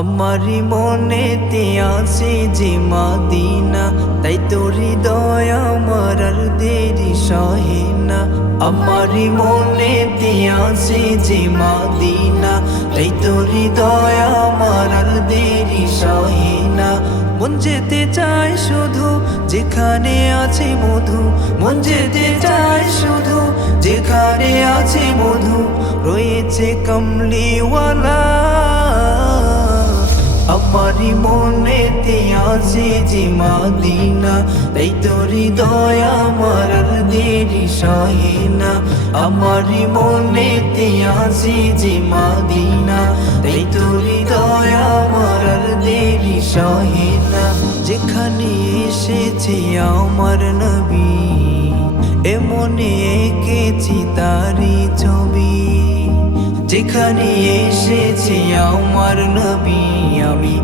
আমারি মনেতে আছে যে মদিনা, তাই তোর হৃদয় আমার আর দেরি সহে না। আমারি মনেতে আছে যে মদিনা, তাই তোর হৃদয় আমার আর দেরি সহে না। মন যেতে চায় শুধু যেখানে আছে মধু, মন যেতে চায় শুধু যেখানে আছে মধু, রয়েছে কমলিওয়ালা। আমারি মনেতে আছে যে মদিনা, তাই তোর হৃদয় আমার আর দেরি সহে না। আমারি মনেতে আছে যে মদিনা, তাই তোর হৃদয় আমার আর দেরি সহে না। যেখানে এসেছে আমার নবী, এমনে এঁকেছি তারি ছবি। যেখানে এসেছে আমার নবী, আমি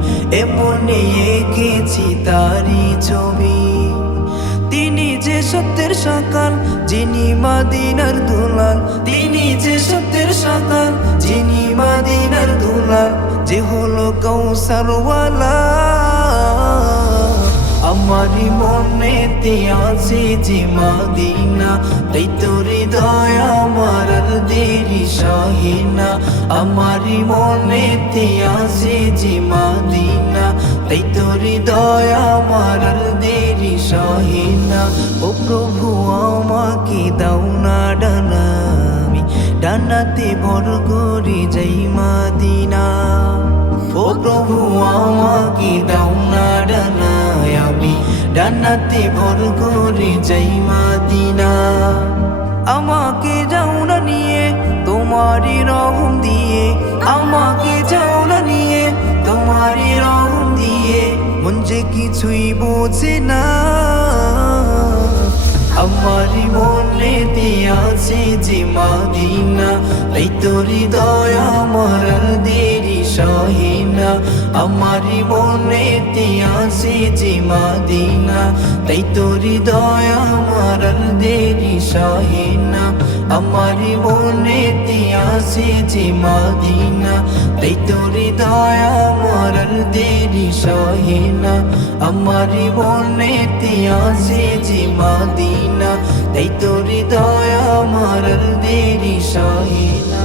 এমনে এঁকেছি তারি ছবি। তিনি যে সত্যের সকাল, যিনি মদিনার দুলাল। তিনি যে সত্যের সকাল, যিনি মদিনার দুলাল, যে হলো কৌসারওয়ালা। আমারি মনেতে আছে যে মদিনা, তাই তোর হৃদয় আমার আর দেরি সহে না। আমারি মনেতে আছে যে মদিনা, তাই তোর হৃদয় আমার আর দেরি সহে না। ও প্রভু আমাকে দাও না ডানা, আমি ডানাতে ভর করে যাই মদিনা। ও প্রভু আমাকে দাও না ডানা, আমি ডানাতে ভর করে যাই মদিনা। আমাকে যাও না নিয়ে তোমারই রহম দিয়ে, আমাকে যাও না নিয়ে তোমারই রহম দিয়ে, মন যে কিছুই বোঝে না। আমারি মনেতে আছে যে মদিনা, তাই তোর হৃদয় আমার আর দেরি সহে না। আমারি মনেতে আছে যে মদিনা, তাই তোর হৃদয় আমার আর দেরি সহে না। আমারি মনেতে আছে যে মদিনা, তাই তোর হৃদয় আমার আর দেরি সহে না। আমারি মনেতে আছে যে মদিনা, তাই তোর হৃদয় আমার আর দেরি সহে না।